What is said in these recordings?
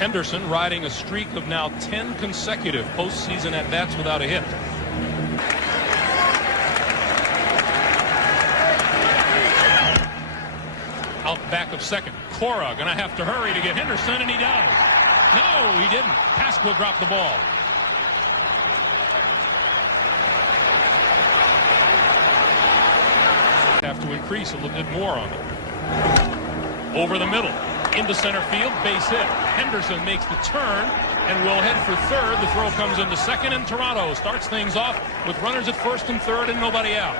Henderson riding a streak of now 10 consecutive postseason at-bats without a hit. Out back of second. Cora gonna have to hurry to get Henderson, and he does. No, he didn't. Pasqua dropped the ball. Have to increase a little bit more on them. Over the middle. Into center field, base hit. Henderson makes the turn and will head for third. The throw comes into second, and Toronto starts things off with runners at first and third and nobody out.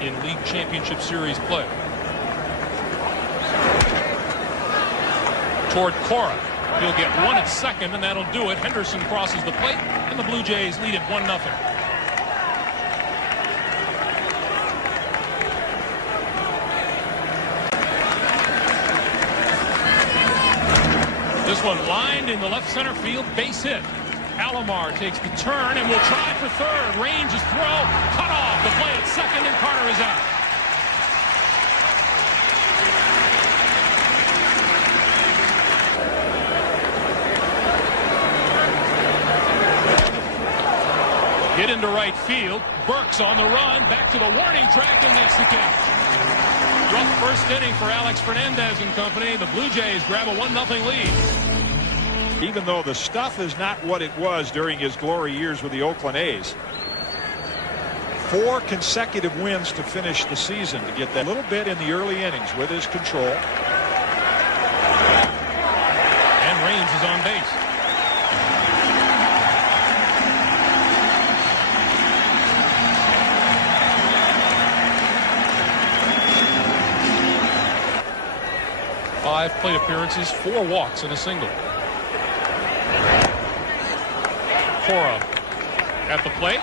In League Championship Series play. Toward Cora. He'll get one at second, and that'll do it. Henderson crosses the plate, and the Blue Jays lead it 1-0. This one lined in the left center field, base hit. Alomar takes the turn and will try for third. Range his throw, cut off. The play at second, and Carter is out. Hit into right field. Burks on the run, back to the warning track, and makes the catch. Rough first inning for Alex Fernandez and company. The Blue Jays grab a 1-0 lead. Even though the stuff is not what it was during his glory years with the Oakland A's. 4 consecutive wins to finish the season to get that little bit in the early innings with his control. And Raines is on base. Five plate appearances, 4 walks, and a single. Cora at the plate.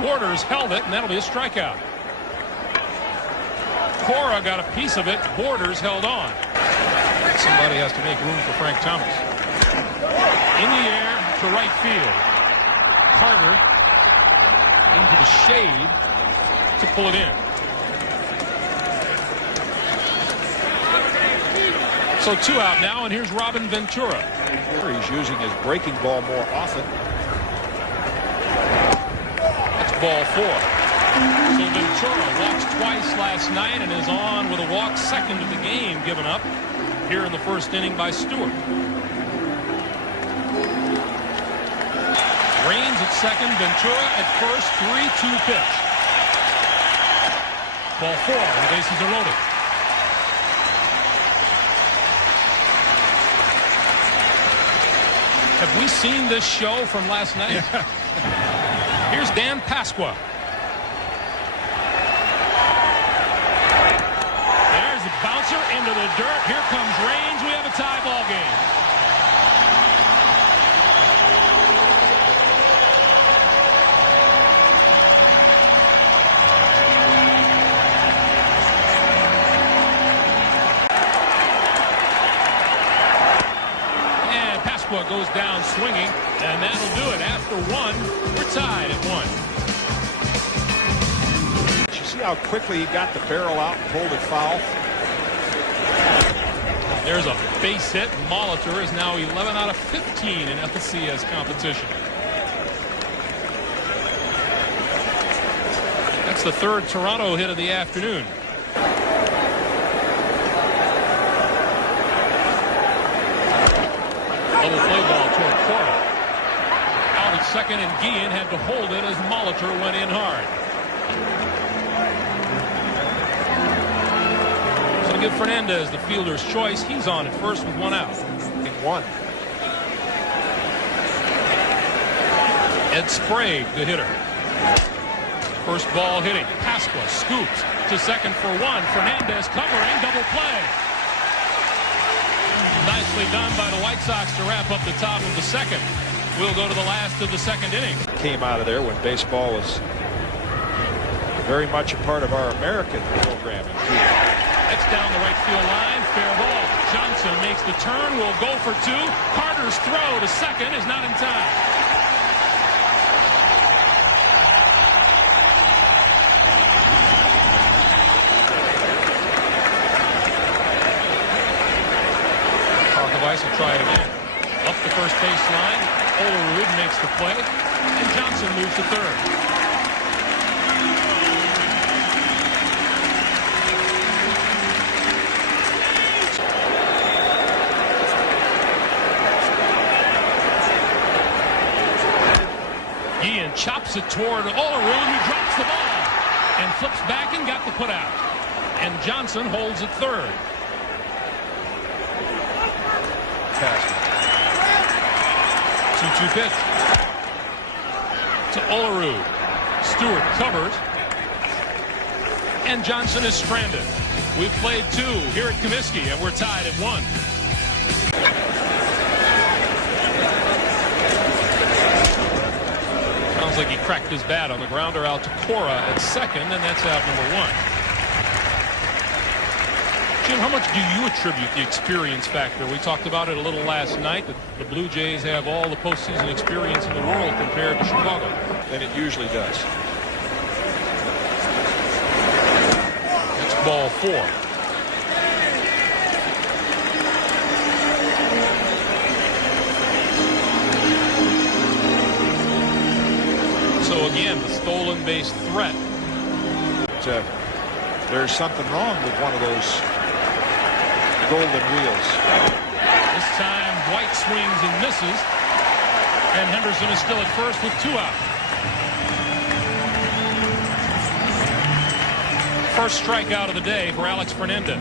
Borders held it, and that'll be a strikeout. Cora got a piece of it. Borders held on. Somebody has to make room for Frank Thomas. In the air to right field. Carter into the shade to pull it in. So 2 out now, and here's Robin Ventura. He's using his breaking ball more often. That's ball 4. So Ventura walks twice last night and is on with a walk, second of the game given up here in the first inning by Stewart. Raines at second, Ventura at first, 3-2 pitch. Ball 4, the bases are loaded. Have we seen this show from last night? Yeah. Here's Dan Pasqua. There's the bouncer into the dirt. Here comes Raines. We have a tie ball game. Goes down swinging, and that'll do it. After 1, we're tied at 1. You see how quickly he got the barrel out and pulled it foul? There's a base hit. Molitor is now 11 out of 15 in ALCS competition. That's the 3rd Toronto hit of the afternoon. Double play ball toward Cora. Out at second, and Guillen had to hold it as Molitor went in hard. So to give Fernandez the fielder's choice, he's on at first with 1 out. In 1. Ed Sprague, the hitter. First ball hitting. Pasqua scoops to second for 1. Fernandez covering, double play. Nicely done by the White Sox to wrap up the top of the second. We'll go to the last of the second inning. Came out of there when baseball was very much a part of our American programming. That's down the right field line. Fair ball. Johnson makes the turn. Will go for 2. Carter's throw to second is not in time. Price will try it again. Up the first baseline. Olerud makes the play, and Johnson moves to third. Ian chops it toward Olerud, who drops the ball and flips back and got the put out. And Johnson holds at third. 2-2 pitch to Olerud. Stewart covers, and Johnson is stranded. We've played 2 here at Comiskey, and we're tied at 1. Sounds like he cracked his bat on the grounder out to Cora at second, and that's out number 1. Jim, how much do you attribute the experience factor? We talked about it a little last night, that the Blue Jays have all the postseason experience in the world compared to Chicago. And it usually does. That's ball 4. So again, the stolen base threat. There's something wrong with one of those golden wheels. This time White swings and misses, and Henderson is still at first with 2 out. First strikeout of the day for Alex Fernandez.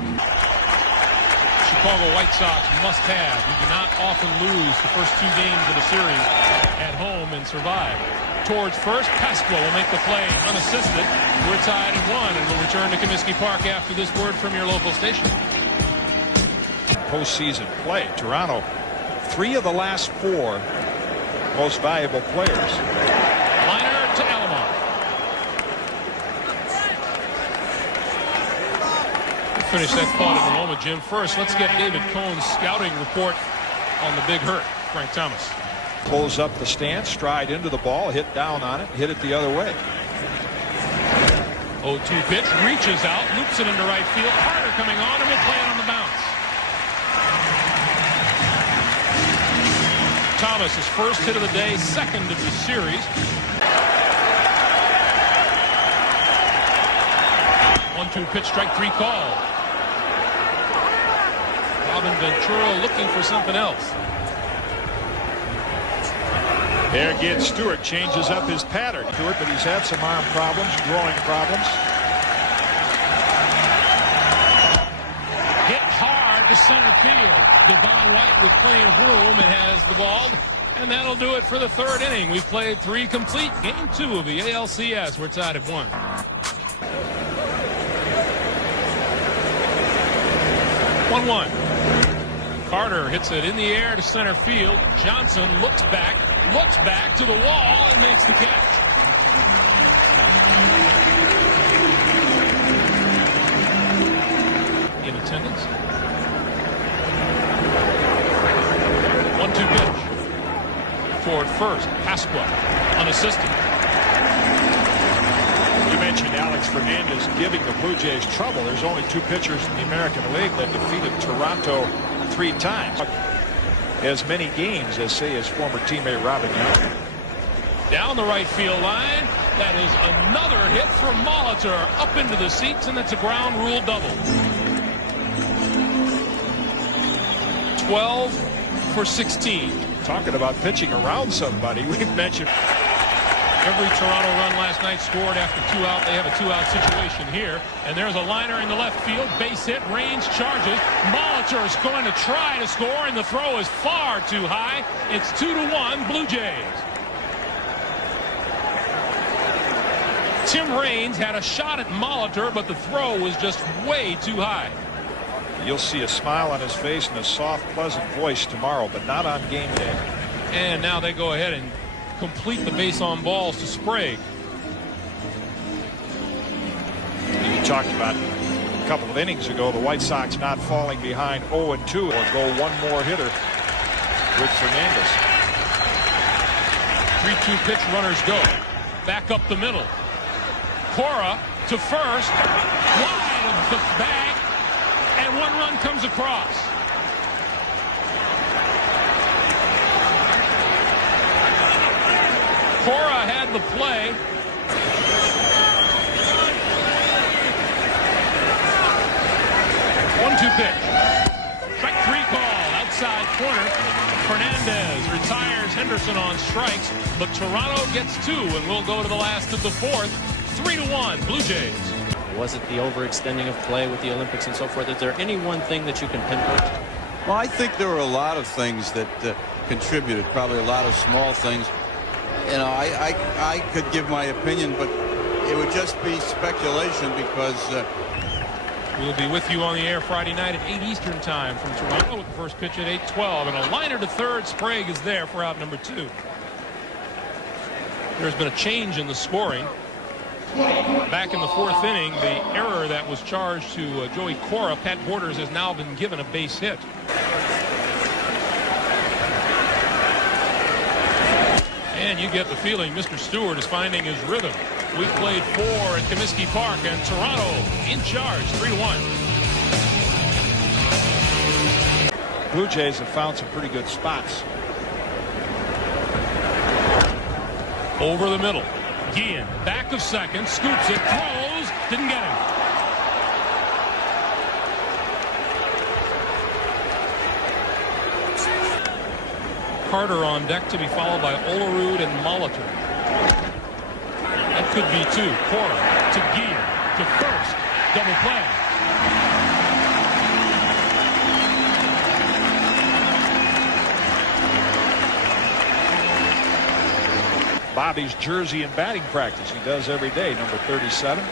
Chicago White Sox must have. We do not often lose the first 2 games of the series at home and survive. Towards first, Pasqua will make the play unassisted. We're tied at 1, and we'll return to Comiskey Park after this word from your local station. Postseason play. Toronto, 3 of the last 4 most valuable players. Liner to Alomar. We'll finish that thought in a moment, Jim. First, let's get David Cohn's scouting report on the big hurt, Frank Thomas. Pulls up the stance, stride into the ball, hit down on it, hit it the other way. 0-2 pitch, reaches out, loops it into right field. Carter coming on, and will play it on the bounce. Thomas, his first hit of the day, second of the series. 1-2 pitch, strike 3 call. Robin Ventura looking for something else. There again, Stewart changes up his pattern. Stewart, but he's had some arm problems, growing problems. Hit hard to center field. Devon White with plenty of room and has the ball. And that'll do it for the 3rd inning. We've played 3 complete. Game 2 of the ALCS. We're tied at 1. Carter hits it in the air to center field. Johnson looks back to the wall, and makes the catch. In attendance. 1-2 pitch. Toward first. Pasqua, unassisted. You mentioned Alex Fernandez giving the Blue Jays trouble. There's only 2 pitchers in the American League that defeated Toronto 3 times. As many games as, say, his former teammate Robin Young. Down the right field line. That is another hit from Molitor up into the seats, and that's a ground rule double. 12 for 16. Talking about pitching around somebody, we've mentioned every Toronto run last night scored after 2 out. They have a 2-out situation here, and there's a liner in the left field. Base hit, range charges. Molitor is going to try to score, and the throw is far too high. It's 2-1 Blue Jays. Tim Raines had a shot at Molitor, but the throw was just way too high. You'll see a smile on his face and a soft, pleasant voice tomorrow, but not on game day. And now they go ahead and complete the base on balls to Sprague. You talked about a couple of innings ago the White Sox not falling behind 0-2 or go 1 more hitter with Fernandez. 3-2 pitch, runners go. Back up the middle. Cora to first, wide of the bag, and 1 run comes across. Cora had the play. One-two pitch. Strike three call. Outside corner. Fernandez retires Henderson on strikes, but Toronto gets two, and we'll go to the last of the fourth. 3-1, Blue Jays. Was it the overextending of play with the Olympics and so forth? Is there any one thing that you can pinpoint? Well, I think there were a lot of things that contributed, probably a lot of small things. You know, I could give my opinion, but it would just be speculation because we'll be with you on the air Friday night at 8 Eastern time from Toronto with the first pitch at 8:12, and a liner to third. Sprague is there for out number 2. There's been a change in the scoring. Back in the fourth inning, the error that was charged to Joey Cora, Pat Borders has now been given a base hit. And you get the feeling Mr. Stewart is finding his rhythm. We've played 4 at Comiskey Park, and Toronto in charge, 3-1. Blue Jays have found some pretty good spots. Over the middle. Guillen, back of second, scoops it, throws, didn't get him. Carter on deck to be followed by Olerud and Molitor. That could be 2. Cora to Guillen to first. Double play. Bobby's jersey and batting practice he does every day, number 37.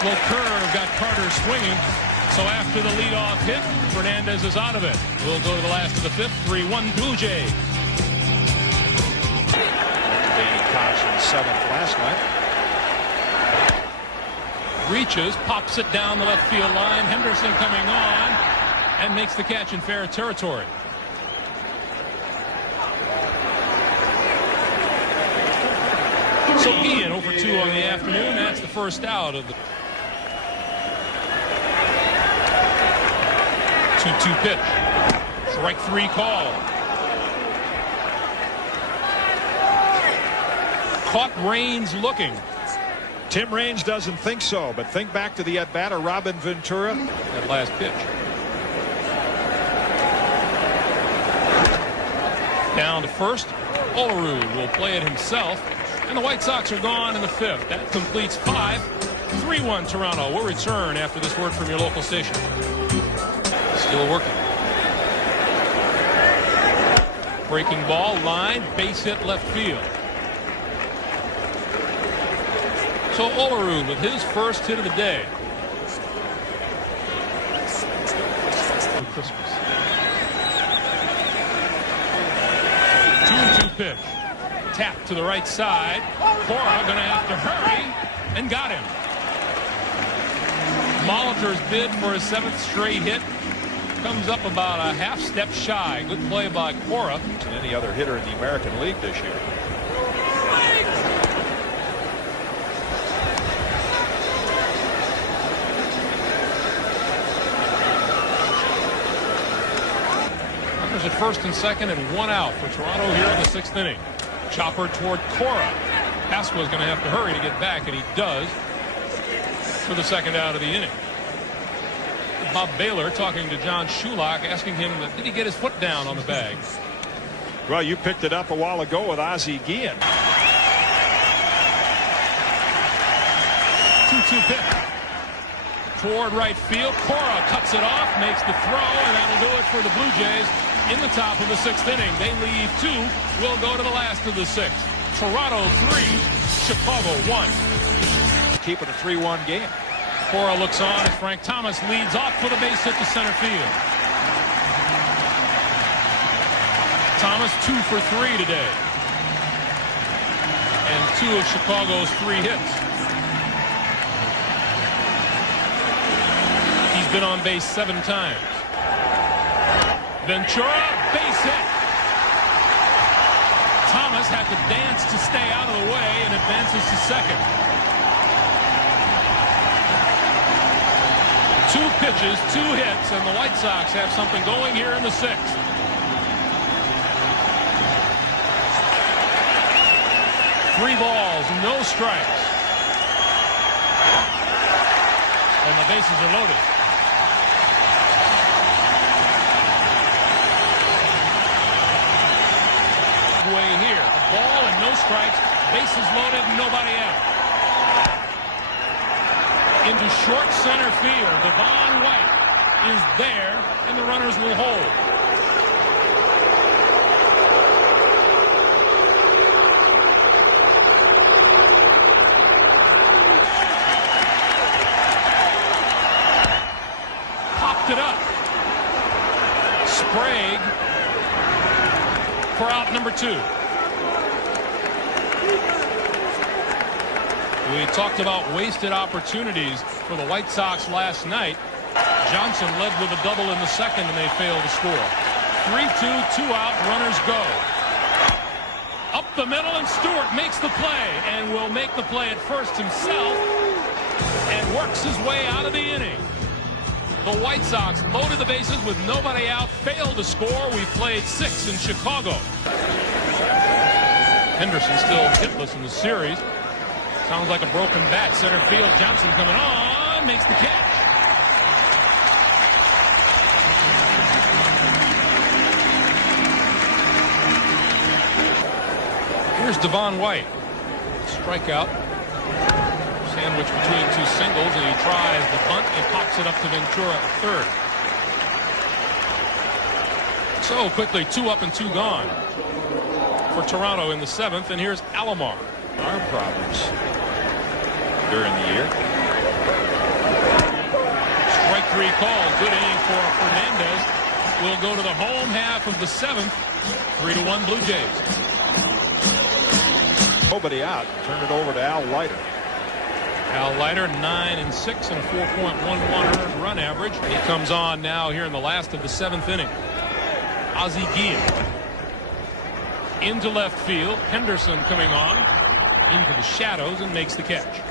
Slow curve got Carter swinging. So after the leadoff hit, Fernandez is out of it. We'll go to the last of the fifth. 3-1 Blue Jays. Danny Cox in 7th last night. Reaches, pops it down the left field line. Henderson coming on and makes the catch in fair territory. So Guillen over 2 on the afternoon. That's the first out of the 2-2 pitch. Strike 3 call. Caught Raines looking. Tim Raines doesn't think so, but think back to the at-bat of Robin Ventura. That last pitch. Down to first. Olerud will play it himself. And the White Sox are gone in the 5th. That completes 5. 3-1 Toronto. We'll return after this word from your local station. Still working. Breaking ball, line, base hit left field. So Olerud with his first hit of the day. Christmas. 2-2 pitch. Tap to the right side. Cora going to have to hurry, and got him. Molitor's bid for his 7th straight hit comes up about a half step shy. Good play by Cora. Than any other hitter in the American League this year. Runners at first and second and 1 out for Toronto here in the 6th inning. Chopper toward Cora. Pasqua's going to have to hurry to get back, and he does for the 2nd out of the inning. Bob Baylor talking to John Shulak, asking him, did he get his foot down on the bag? Well, you picked it up a while ago with Ozzie Guillen. 2-2 pitch. Toward right field. Cora cuts it off, makes the throw, and that'll do it for the Blue Jays in the top of the 6th inning. They leave 2. We'll go to the last of the 6th. Toronto 3, Chicago 1. Keep it a 3-1 game. Cora looks on as Frank Thomas leads off for the base hit to center field. Thomas 2 for 3 today. And 2 of Chicago's 3 hits. He's been on base 7 times. Ventura, base hit. Thomas had to dance to stay out of the way and advances to second. 2 pitches, 2 hits, and the White Sox have something going here in the 6th. 3 balls, no strikes. And the bases are loaded. Way here. A ball and no strikes. Bases loaded, nobody out. Into short center field. Devon White is there, and the runners will hold. Popped it up. Sprague for out number 2. We talked about wasted opportunities for the White Sox last night. Johnson led with a double in the second, and they failed to score. 3-2, 2 out, runners go. Up the middle, and Stewart makes the play, and will make the play at first himself, and works his way out of the inning. The White Sox loaded the bases with nobody out, failed to score. We played 6 in Chicago. Henderson still hitless in the series. Sounds like a broken bat. Center field. Johnson coming on. Makes the catch. Here's Devon White. Strikeout. Sandwich between 2 singles, and he tries the bunt and pops it up to Ventura at third. So quickly, 2 up and 2 gone for Toronto in the 7th. And here's Alomar. Arm problems during the year. Strike 3 called. Good inning for Fernandez. Will go to the home half of the 7th. 3-1 Blue Jays. Nobody out. Turn it over to Al Leiter. Al Leiter, 9-6 and a 4.11 earned run average. He comes on now here in the last of the 7th inning. Ozzie Guillen into left field. Henderson coming on into the shadows and makes the catch.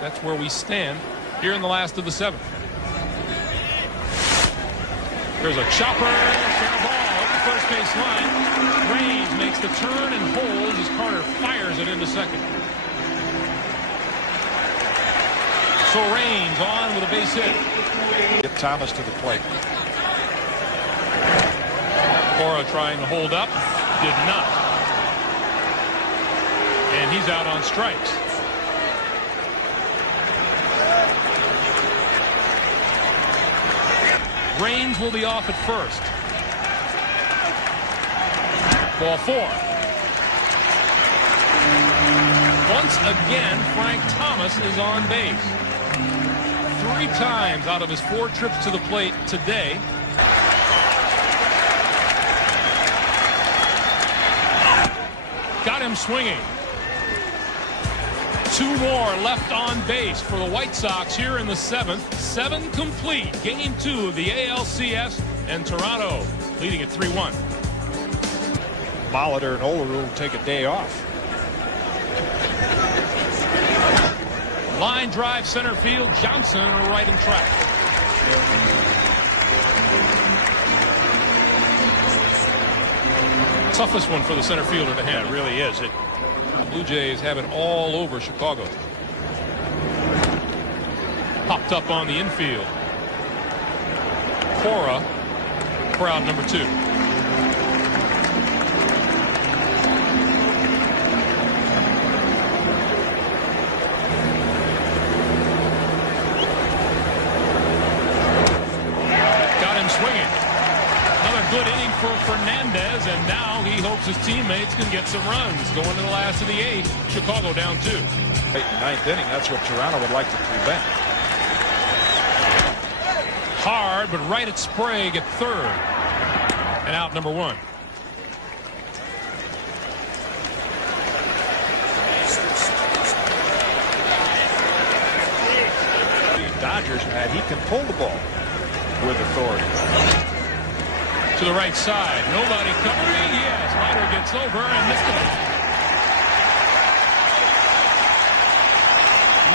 That's where we stand here in the last of the 7th. There's a chopper, fair ball up the first base line. Raines makes the turn and holds as Carter fires it into second. So Raines on with a base hit. Get Thomas to the plate. Cora trying to hold up, did not. And he's out on strikes. Raines will be off at first. Ball 4. Once again, Frank Thomas is on base. 3 times out of his 4 trips to the plate today. Got him swinging. 2 more left on base for the White Sox here in the 7th. 7 complete. Game 2 of the ALCS, and Toronto leading at 3-1. Molitor and Olerud will take a day off. Line drive center field. Johnson right in track. Toughest one for the center fielder to handle. It really is. The Blue Jays have it all over Chicago. Popped up on the infield. Cora, crowd number 2. Got him swinging. Another good inning for Fernandez, and now he hopes his teammates can get some runs. Going to the last of the 8th. Chicago down 2. 9th inning, that's what Toronto would like to prevent. Hard, but right at Sprague at third. And out number 1. The Dodgers, he can pull the ball with authority. To the right side. Nobody covering. Yes, Leiter gets over and missed it.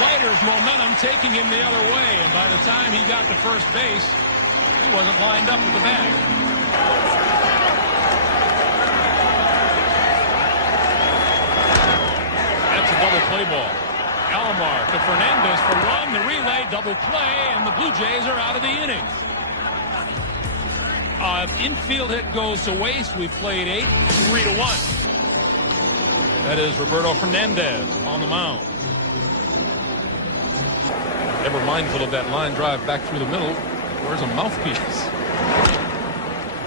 Leiter's momentum taking him the other way, and by the time he got to first base, he wasn't lined up with the bag. a double play ball. Alomar to Fernandez for one. The relay, double play, and the Blue Jays are out of the inning. Infield hit goes to waste. We've played 8, 3-1. That is Roberto Fernandez on the mound. Ever mindful of that line drive back through the middle. Where's a mouthpiece?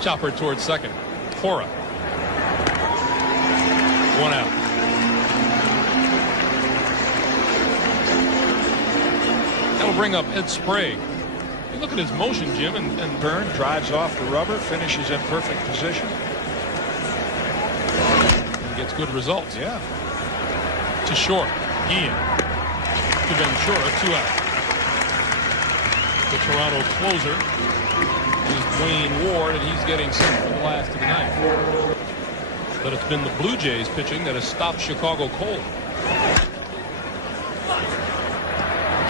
Chopper towards second. Cora. 1 out. That'll bring up Ed Sprague. You look at his motion, Jim, and Turn, drives off the rubber, finishes in perfect position. gets good results. Yeah. To short. Ian. To Ventura. 2 out. The Toronto closer is Dwayne Ward, and he's getting set for the last of the night. But it's been the Blue Jays pitching that has stopped Chicago cold.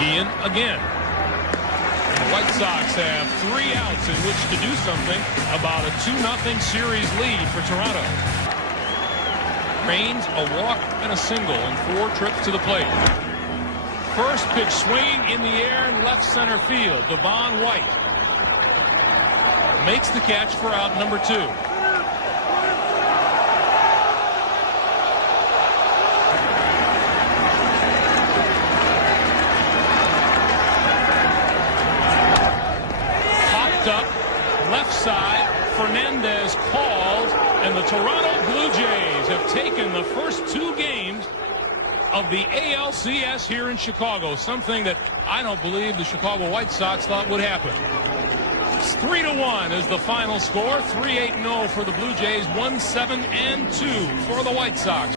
Ian again. And the White Sox have 3 outs in which to do something about a 2-0 series lead for Toronto. Rains, a walk, and a single in 4 trips to the plate. First pitch swing in the air in left center field. Devon White makes the catch for out number 2. Popped up, left side, Fernandez called, and the Toronto Blue Jays have taken the first 2 games of the ALCS here in Chicago, something that I don't believe the Chicago White Sox thought would happen. 3-1 is the final score. 3-8-0 for the Blue Jays. 1-7-2 for the White Sox.